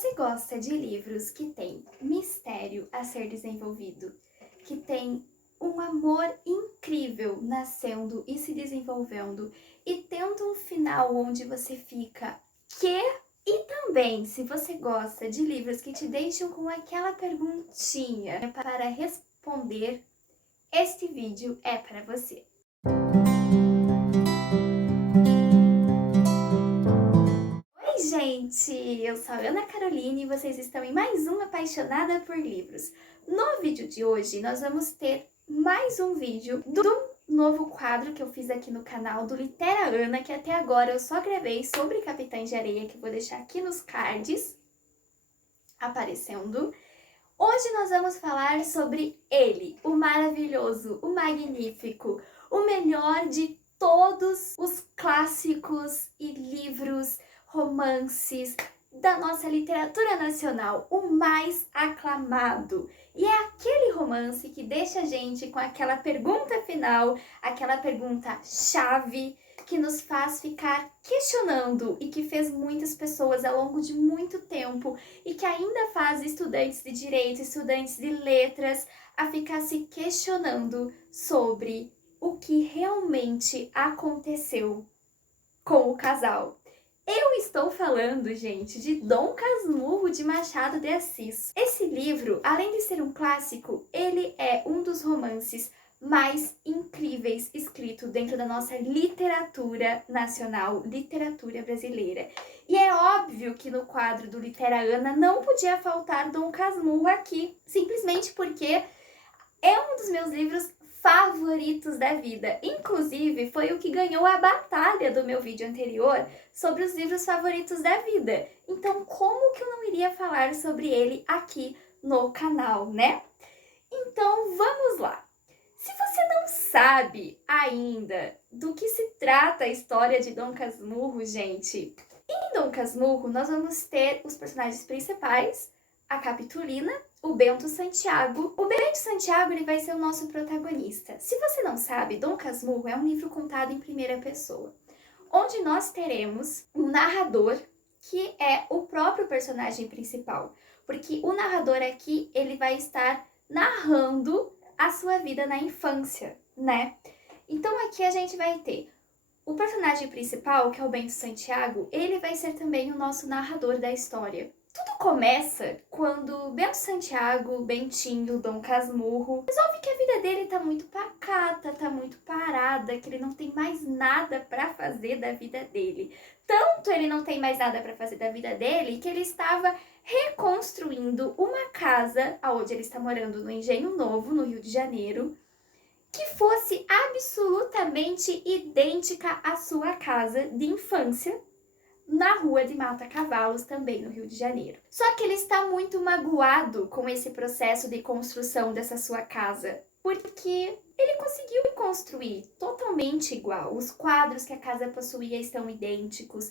você gosta de livros que tem mistério a ser desenvolvido, que tem um amor incrível nascendo e se desenvolvendo e tendo um final onde você fica, quê? E também, se você gosta de livros que te deixam com aquela perguntinha para responder, este vídeo é para você. Oi, gente! Eu sou a Ana Caroline e vocês estão em mais um Apaixonada por Livros. No vídeo de hoje, nós vamos ter mais um vídeo do novo quadro que eu fiz aqui no canal do Litera Ana, que até agora eu só gravei sobre Capitães de Areia, que eu vou deixar aqui nos cards aparecendo. Hoje nós vamos falar sobre ele, o maravilhoso, o magnífico, o melhor de todos os clássicos e livros, romances da nossa literatura nacional, o mais aclamado. E é aquele romance que deixa a gente com aquela pergunta final, aquela pergunta chave, que nos faz ficar questionando e que fez muitas pessoas ao longo de muito tempo e que ainda faz estudantes de direito, estudantes de letras, a ficar se questionando sobre o que realmente aconteceu com o casal. Eu estou falando, gente, de Dom Casmurro de Machado de Assis. Esse livro, além de ser um clássico, ele é um dos romances mais incríveis escrito dentro da nossa literatura nacional, literatura brasileira. E é óbvio que no quadro do Litera Ana não podia faltar Dom Casmurro aqui, simplesmente porque é um dos meus livros favoritos da vida. Inclusive, foi o que ganhou a batalha do meu vídeo anterior sobre os livros favoritos da vida. Então, como que eu não iria falar sobre ele aqui no canal, né? Então, vamos lá. Se você não sabe ainda do que se trata a história de Dom Casmurro, gente, em Dom Casmurro nós vamos ter os personagens principais, a Capitolina, o Bento Santiago. O Bento Santiago ele vai ser o nosso protagonista. Se você não sabe, Dom Casmurro é um livro contado em primeira pessoa, onde nós teremos um narrador que é o próprio personagem principal, porque o narrador aqui ele vai estar narrando a sua vida na infância, né? Então aqui a gente vai ter o personagem principal, que é o Bento Santiago, ele vai ser também o nosso narrador da história. Tudo começa quando Bento Santiago, Bentinho, Dom Casmurro, resolve que a vida dele tá muito pacata, tá muito parada, que ele não tem mais nada pra fazer da vida dele. Tanto ele não tem mais nada pra fazer da vida dele, que ele estava reconstruindo uma casa, onde ele está morando no Engenho Novo, no Rio de Janeiro, que fosse absolutamente idêntica à sua casa de infância, na Rua de Mata Cavalos, também no Rio de Janeiro. Só que ele está muito magoado com esse processo de construção dessa sua casa, porque ele conseguiu construir totalmente igual. Os quadros que a casa possuía estão idênticos,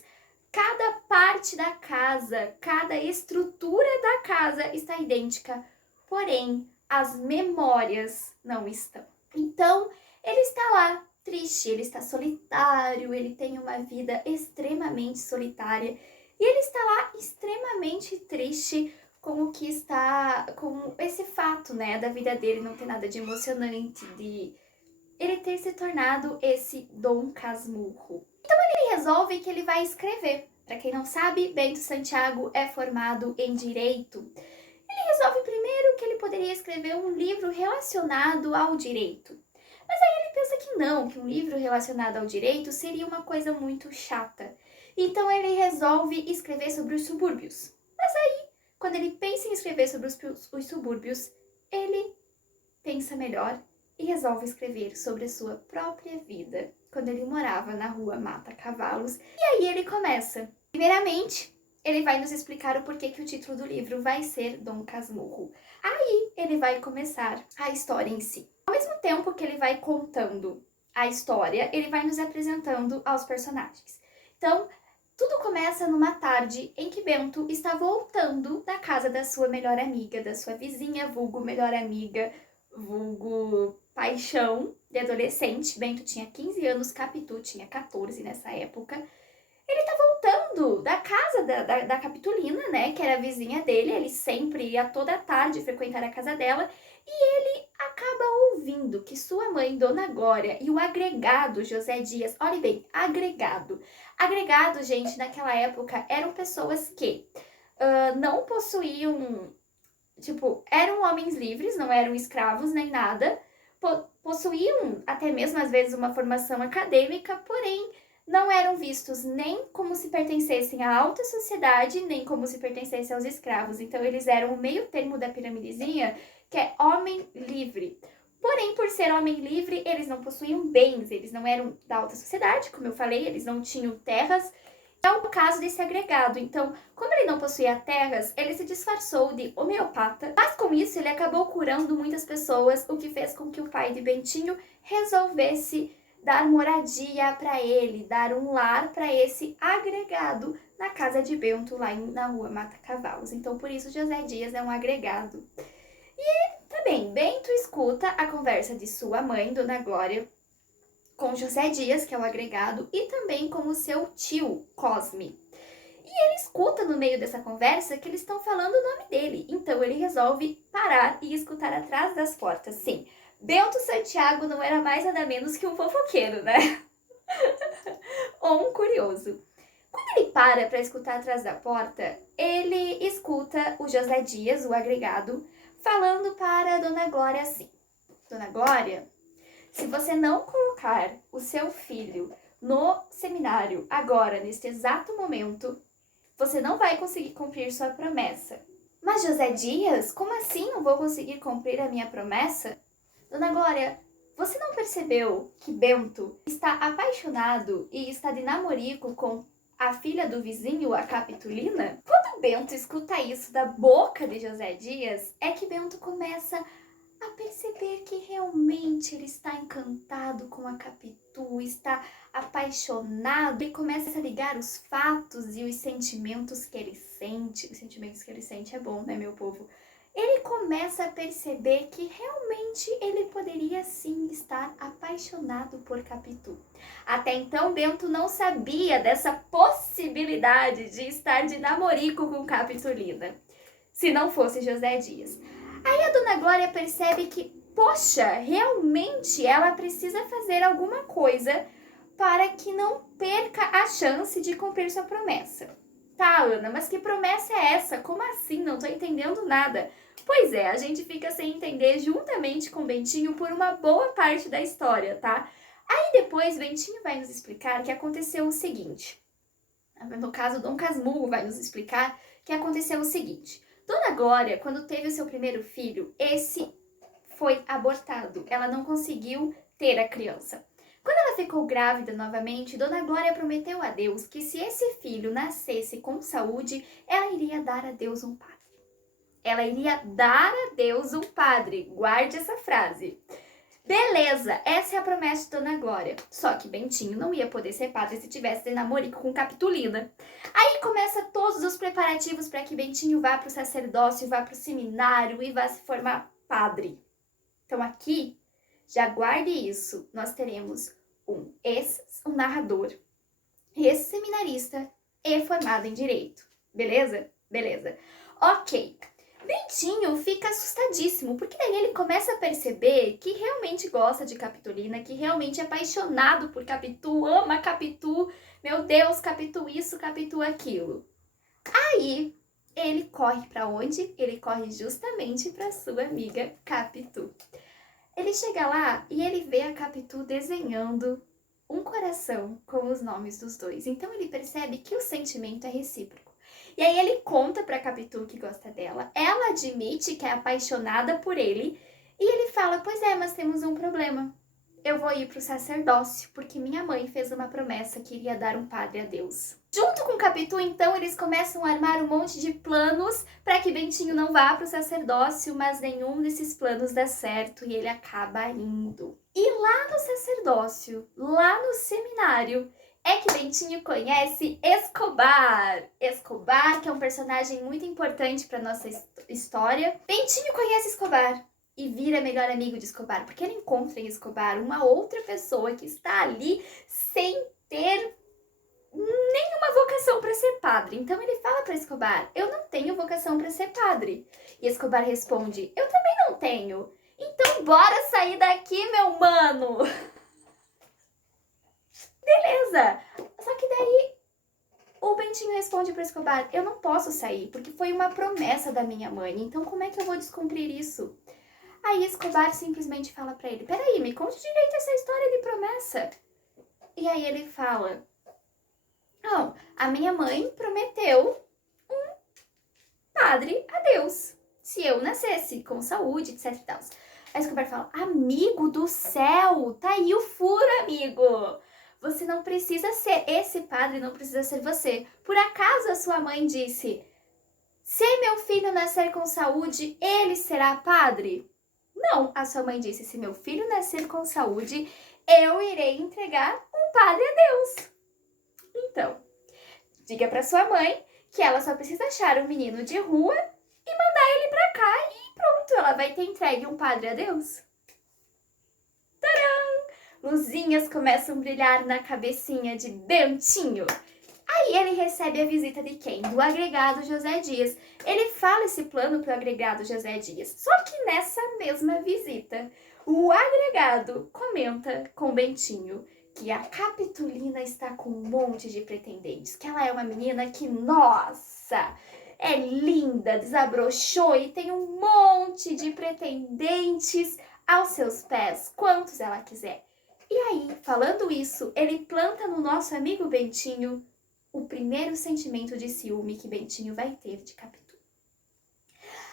cada parte da casa, cada estrutura da casa está idêntica, porém as memórias não estão. Então ele está lá triste, ele está solitário, ele tem uma vida extremamente solitária e ele está lá extremamente triste com o que está, com esse fato, né, da vida dele não ter nada de emocionante, de ele ter se tornado esse Dom Casmurro. Então ele resolve que ele vai escrever. Para quem não sabe, Bento Santiago é formado em Direito. Ele resolve primeiro que ele poderia escrever um livro relacionado ao direito. Mas aí ele pensa que não, que um livro relacionado ao direito seria uma coisa muito chata. Então ele resolve escrever sobre os subúrbios. Mas aí, quando ele pensa em escrever sobre os subúrbios, ele pensa melhor e resolve escrever sobre a sua própria vida, quando ele morava na Rua Mata Cavalos. E aí ele começa. Primeiramente, ele vai nos explicar o porquê que o título do livro vai ser Dom Casmurro. Aí ele vai começar a história em si. Ao mesmo tempo que ele vai contando a história, ele vai nos apresentando aos personagens. Então, tudo começa numa tarde em que Bento está voltando da casa da sua melhor amiga, da sua vizinha, vulgo melhor amiga, vulgo paixão de adolescente. Bento tinha 15 anos, Capitu tinha 14 nessa época. Ele tá voltando fundo da casa da Capitolina, né, que era a vizinha dele. Ele sempre ia toda tarde frequentar a casa dela e ele acaba ouvindo que sua mãe, Dona Glória, e o agregado José Dias, olhe bem, agregado. Agregado, gente, naquela época eram pessoas que não possuíam, tipo, eram homens livres, não eram escravos nem nada, possuíam até mesmo às vezes uma formação acadêmica, porém não eram vistos nem como se pertencessem à alta sociedade, nem como se pertencessem aos escravos. Então eles eram o meio termo da piramidezinha, que é homem livre. Porém, por ser homem livre, eles não possuíam bens, eles não eram da alta sociedade, como eu falei, eles não tinham terras. É o caso desse agregado. Então, como ele não possuía terras, ele se disfarçou de homeopata, mas com isso ele acabou curando muitas pessoas, o que fez com que o pai de Bentinho resolvesse dar moradia para ele, dar um lar para esse agregado na casa de Bento, lá na rua Mata Cavalos. Então, por isso, José Dias é um agregado. E também, Bento escuta a conversa de sua mãe, Dona Glória, com José Dias, que é o agregado, e também com o seu tio, Cosme. E ele escuta no meio dessa conversa que eles estão falando o nome dele. Então ele resolve parar e escutar atrás das portas. Sim, Bento Santiago não era mais nada menos que um fofoqueiro, né? Ou um curioso. Quando ele para escutar atrás da porta, ele escuta o José Dias, o agregado, falando para a Dona Glória assim: Dona Glória, se você não colocar o seu filho no seminário agora, neste exato momento, você não vai conseguir cumprir sua promessa. Mas José Dias, como assim não vou conseguir cumprir a minha promessa? Dona Glória, você não percebeu que Bento está apaixonado e está de namorico com a filha do vizinho, a Capitolina? Quando Bento escuta isso da boca de José Dias, é que Bento começa a perceber que realmente ele está encantado com a Capitu, está apaixonado e começa a ligar os fatos e os sentimentos que ele sente. Os sentimentos que ele sente é bom, né, meu povo? Ele começa a perceber que realmente ele poderia sim estar apaixonado por Capitu. Até então, Bento não sabia dessa possibilidade de estar de namorico com Capitolina, se não fosse José Dias. Aí a Dona Glória percebe que, poxa, realmente ela precisa fazer alguma coisa para que não perca a chance de cumprir sua promessa. Tá, Ana, mas que promessa é essa? Como assim? Não tô entendendo nada. Pois é, a gente fica sem entender juntamente com Bentinho por uma boa parte da história, tá? Aí depois Bentinho vai nos explicar que aconteceu o seguinte. No caso, Dom Casmurro vai nos explicar que aconteceu o seguinte. Dona Glória, quando teve o seu primeiro filho, esse foi abortado. Ela não conseguiu ter a criança. Quando ela ficou grávida novamente, Dona Glória prometeu a Deus que se esse filho nascesse com saúde, ela iria dar a Deus um padre. Ela iria dar a Deus um padre. Guarde essa frase. Beleza, essa é a promessa de Dona Glória. Só que Bentinho não ia poder ser padre se tivesse de namorico com Capitolina. Aí começa todos os preparativos para que Bentinho vá para o sacerdócio, vá para o seminário e vá se formar padre. Então aqui, já guarde isso, nós teremos um narrador, ex-seminarista e formado em Direito. Beleza? Beleza. Ok. Bentinho fica assustadíssimo, porque daí ele começa a perceber que realmente gosta de Capitolina, que realmente é apaixonado por Capitu, ama Capitu, meu Deus, Capitu isso, Capitu aquilo. Aí, ele corre para onde? Ele corre justamente para sua amiga Capitu. Ele chega lá e ele vê a Capitu desenhando um coração com os nomes dos dois. Então ele percebe que o sentimento é recíproco. E aí ele conta pra Capitu que gosta dela, ela admite que é apaixonada por ele, e ele fala, pois é, mas temos um problema. Eu vou ir pro sacerdócio, porque minha mãe fez uma promessa que iria dar um padre a Deus. Junto com Capitu, então, eles começam a armar um monte de planos para que Bentinho não vá pro sacerdócio, mas nenhum desses planos dá certo e ele acaba indo. E lá no sacerdócio, lá no seminário, é que Bentinho conhece Escobar. Escobar, que é um personagem muito importante para nossa história. Bentinho conhece Escobar e vira melhor amigo de Escobar, porque ele encontra em Escobar uma outra pessoa que está ali sem ter nenhuma vocação para ser padre. Então ele fala para Escobar: eu não tenho vocação para ser padre. E Escobar responde: eu também não tenho. Então bora sair daqui, meu mano. Beleza. Só que daí o Bentinho responde para Escobar: eu não posso sair, porque foi uma promessa da minha mãe. Então como é que eu vou descumprir isso? Aí Escobar simplesmente fala para ele: peraí, me conte direito essa história de promessa. E aí ele fala: não, a minha mãe prometeu um padre a Deus, se eu nascesse com saúde, etc e tal. Aí Escobar fala: amigo do céu, tá aí o furo, amigo. Você não precisa ser esse padre, não precisa ser você. Por acaso a sua mãe disse: se meu filho nascer com saúde, ele será padre? Não, a sua mãe disse: se meu filho nascer com saúde, eu irei entregar um padre a Deus. Então, diga para sua mãe que ela só precisa achar um menino de rua e mandar ele para cá e pronto, ela vai ter entregue um padre a Deus. Tcharam! Luzinhas começam a brilhar na cabecinha de Bentinho. Aí ele recebe a visita de quem? Do agregado José Dias. Ele fala esse plano pro agregado José Dias. Só que nessa mesma visita, o agregado comenta com Bentinho que a Capitolina está com um monte de pretendentes, que ela é uma menina que, nossa, é linda, desabrochou e tem um monte de pretendentes aos seus pés, quantos ela quiser. E aí, falando isso, ele planta no nosso amigo Bentinho o primeiro sentimento de ciúme que Bentinho vai ter de Capitu.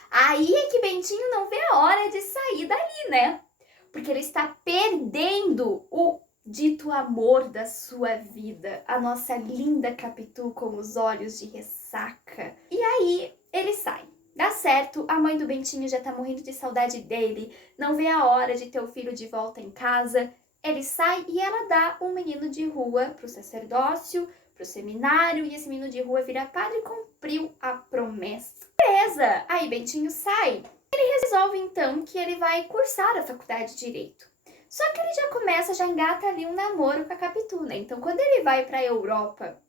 Aí é que Bentinho não vê a hora de sair dali, né? Porque ele está perdendo o dito amor da sua vida, a nossa linda Capitu com os olhos de ressaca. E aí ele sai. Dá certo, a mãe do Bentinho já tá morrendo de saudade dele, não vê a hora de ter o filho de volta em casa. Ele sai e ela dá um menino de rua pro sacerdócio, pro seminário, e esse menino de rua vira padre e cumpriu a promessa. Beleza! Aí Bentinho sai. Ele resolve então que ele vai cursar a faculdade de Direito. Só que ele já engata ali um namoro com a Capitu, né? Então quando ele vai pra Europa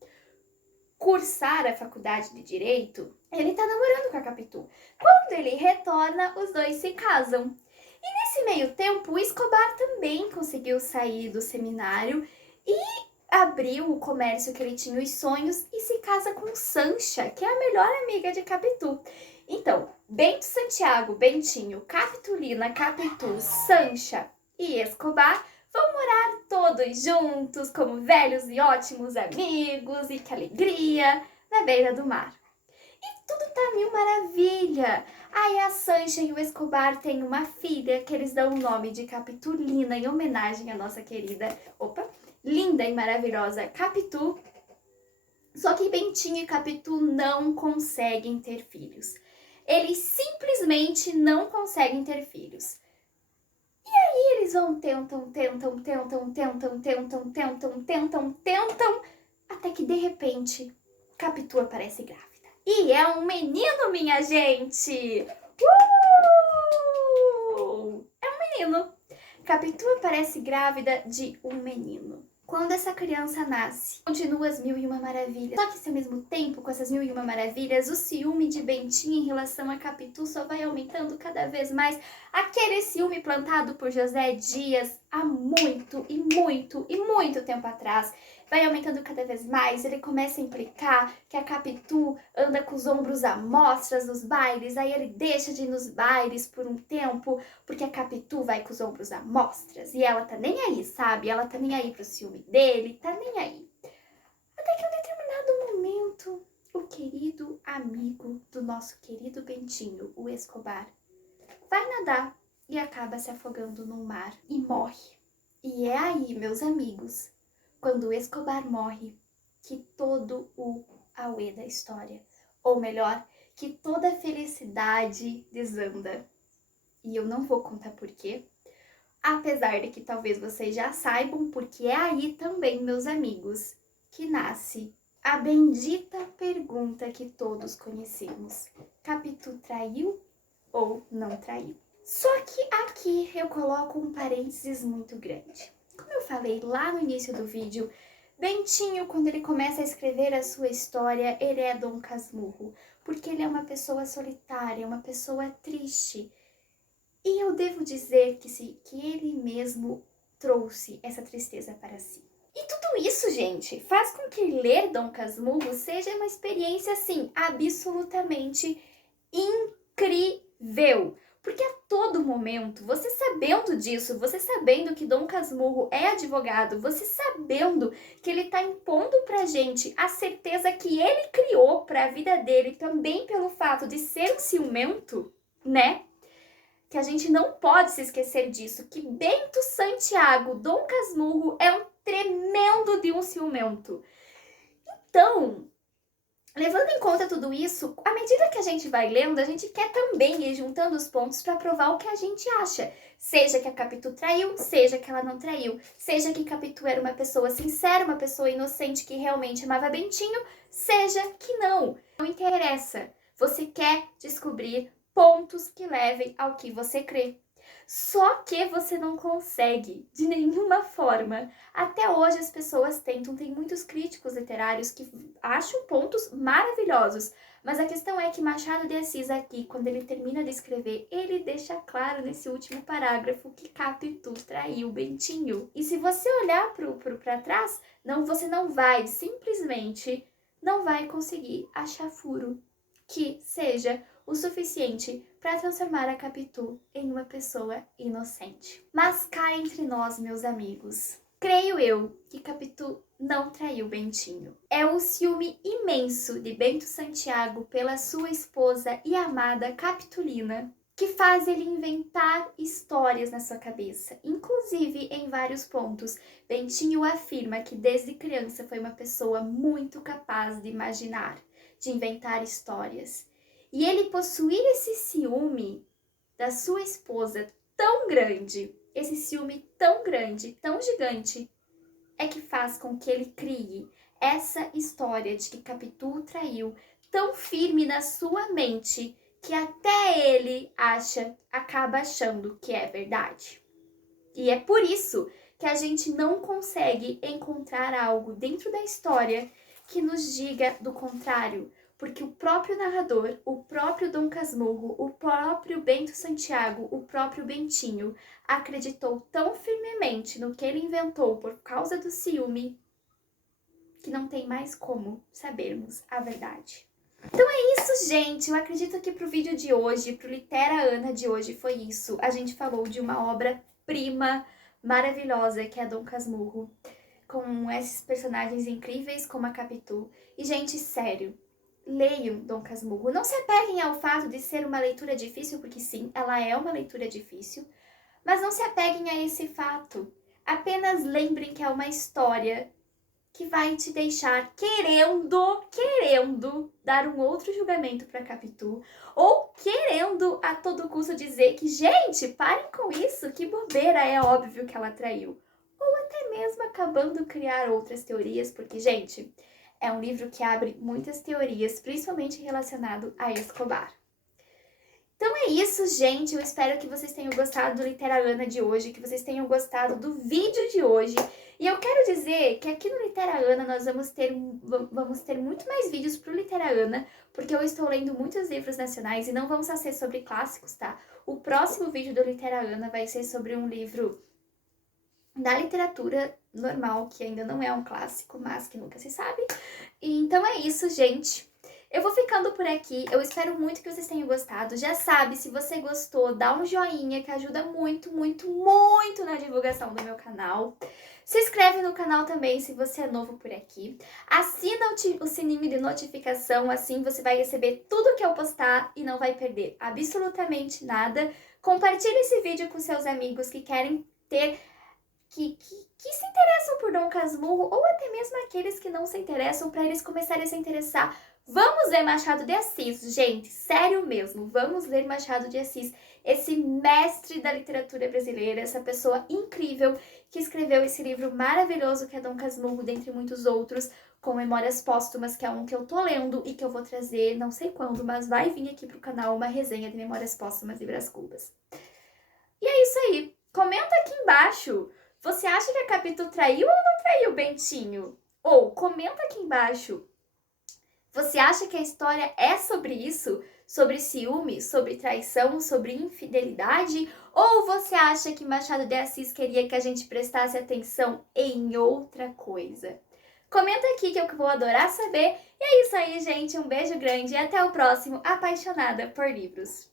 cursar a faculdade de Direito, ele tá namorando com a Capitu. Quando ele retorna, os dois se casam. E nesse meio tempo, o Escobar também conseguiu sair do seminário e abriu o comércio que ele tinha os sonhos e se casa com Sancha, que é a melhor amiga de Capitu. Então, Bento Santiago, Bentinho, Capitolina, Capitu, Sancha e Escobar vão morar todos juntos como velhos e ótimos amigos, e que alegria, na beira do mar. E tudo tá mil maravilha. Aí a Sancha e o Escobar têm uma filha que eles dão o nome de Capitolina em homenagem à nossa querida, linda e maravilhosa Capitu. Só que Bentinho e Capitu não conseguem ter filhos. Eles simplesmente não conseguem ter filhos. E aí eles vão tentam, até que de repente Capitu aparece grávida. E é um menino, minha gente! É um menino. Capitu aparece grávida de um menino. Quando essa criança nasce, continua as mil e uma maravilhas. Só que ao mesmo tempo, com essas mil e uma maravilhas, o ciúme de Bentinho em relação a Capitu só vai aumentando cada vez mais. Aquele ciúme plantado por José Dias há muito tempo atrás vai aumentando cada vez mais. Ele começa a implicar que a Capitu anda com os ombros à mostras nos bailes, aí ele deixa de ir nos bailes por um tempo, porque a Capitu vai com os ombros à mostras, e ela tá nem aí, sabe? Ela tá nem aí pro ciúme dele, tá nem aí. Até que em um determinado momento, o querido amigo do nosso querido Bentinho, o Escobar, vai nadar e acaba se afogando no mar e morre. E é aí, meus amigos, quando o Escobar morre, que todo o auê da história, ou melhor, que toda a felicidade desanda. E eu não vou contar porquê, apesar de que talvez vocês já saibam, porque é aí também, meus amigos, que nasce a bendita pergunta que todos conhecemos: Capitu traiu ou não traiu? Só que aqui eu coloco um parênteses muito grande. Como eu falei lá no início do vídeo, Bentinho, quando ele começa a escrever a sua história, ele é Dom Casmurro, porque ele é uma pessoa solitária, uma pessoa triste. E eu devo dizer que ele mesmo trouxe essa tristeza para si. E tudo isso, gente, faz com que ler Dom Casmurro seja uma experiência, assim, absolutamente incrível. Porque a todo momento, você sabendo disso, você sabendo que Dom Casmurro é advogado, você sabendo que ele tá impondo pra gente a certeza que ele criou pra vida dele, também pelo fato de ser um ciumento, né? Que a gente não pode se esquecer disso, que Bento Santiago, Dom Casmurro, é um tremendo de um ciumento. Então, levando em conta tudo isso, à medida que a gente vai lendo, a gente quer também ir juntando os pontos para provar o que a gente acha. Seja que a Capitu traiu, seja que ela não traiu, seja que Capitu era uma pessoa sincera, uma pessoa inocente que realmente amava Bentinho, seja que não. Não interessa. Você quer descobrir pontos que levem ao que você crê. Só que você não consegue, de nenhuma forma. Até hoje as pessoas tentam, tem muitos críticos literários que acham pontos maravilhosos. Mas a questão é que Machado de Assis aqui, quando ele termina de escrever, ele deixa claro nesse último parágrafo que Capitu traiu Bentinho. E se você olhar para trás, você não vai, simplesmente, não vai conseguir achar furo que seja o suficiente para transformar a Capitu em uma pessoa inocente. Mas cá entre nós, meus amigos, creio eu que Capitu não traiu Bentinho. É o ciúme imenso de Bento Santiago pela sua esposa e amada Capitulina que faz ele inventar histórias na sua cabeça. Inclusive, em vários pontos, Bentinho afirma que desde criança foi uma pessoa muito capaz de imaginar, de inventar histórias. E ele possuir esse ciúme da sua esposa tão grande, esse ciúme tão grande, tão gigante, é que faz com que ele crie essa história de que Capitu traiu tão firme na sua mente que até ele acaba achando que é verdade. E é por isso que a gente não consegue encontrar algo dentro da história que nos diga do contrário, porque o próprio narrador, o próprio Dom Casmurro, o próprio Bento Santiago, o próprio Bentinho, acreditou tão firmemente no que ele inventou por causa do ciúme que não tem mais como sabermos a verdade. Então é isso, gente. Eu acredito que pro vídeo de hoje, pro Litera Ana de hoje, foi isso. A gente falou de uma obra-prima maravilhosa que é Dom Casmurro, com esses personagens incríveis como a Capitu. E, gente, sério, leiam Dom Casmurro. Não se apeguem ao fato de ser uma leitura difícil, porque sim, ela é uma leitura difícil, mas não se apeguem a esse fato. Apenas lembrem que é uma história que vai te deixar querendo dar um outro julgamento para Capitu, ou querendo a todo custo dizer que, gente, parem com isso, que bobeira, é óbvio que ela traiu. Ou até mesmo acabando criar outras teorias, porque, gente, é um livro que abre muitas teorias, principalmente relacionado a Escobar. Então é isso, gente. Eu espero que vocês tenham gostado do Litera Ana de hoje, que vocês tenham gostado do vídeo de hoje. E eu quero dizer que aqui no Litera Ana nós vamos ter muito mais vídeos pro Litera Ana, porque eu estou lendo muitos livros nacionais e não vão só ser sobre clássicos, tá? O próximo vídeo do Litera Ana vai ser sobre um livro da literatura normal, que ainda não é um clássico, mas que nunca se sabe. E então é isso, gente. Eu vou ficando por aqui, eu espero muito que vocês tenham gostado. Já sabe, se você gostou, dá um joinha que ajuda muito, muito, muito na divulgação do meu canal. Se inscreve no canal também se você é novo por aqui. Assina o sininho de notificação, assim você vai receber tudo que eu postar e não vai perder absolutamente nada. Compartilhe esse vídeo com seus amigos que querem ter... Que se interessam por Dom Casmurro, ou até mesmo aqueles que não se interessam, para eles começarem a se interessar. Vamos ler Machado de Assis, gente, sério mesmo, vamos ler Machado de Assis, esse mestre da literatura brasileira, essa pessoa incrível que escreveu esse livro maravilhoso que é Dom Casmurro, dentre muitos outros, com Memórias Póstumas, que é um que eu tô lendo e que eu vou trazer, não sei quando, mas vai vir aqui pro canal uma resenha de Memórias Póstumas e Brás Cubas. E é isso aí, comenta aqui embaixo, você acha que a Capitu traiu ou não traiu Bentinho? Ou comenta aqui embaixo. Você acha que a história é sobre isso? Sobre ciúme, sobre traição, sobre infidelidade? Ou você acha que Machado de Assis queria que a gente prestasse atenção em outra coisa? Comenta aqui que eu vou adorar saber. E é isso aí, gente. Um beijo grande e até o próximo Apaixonada por Livros.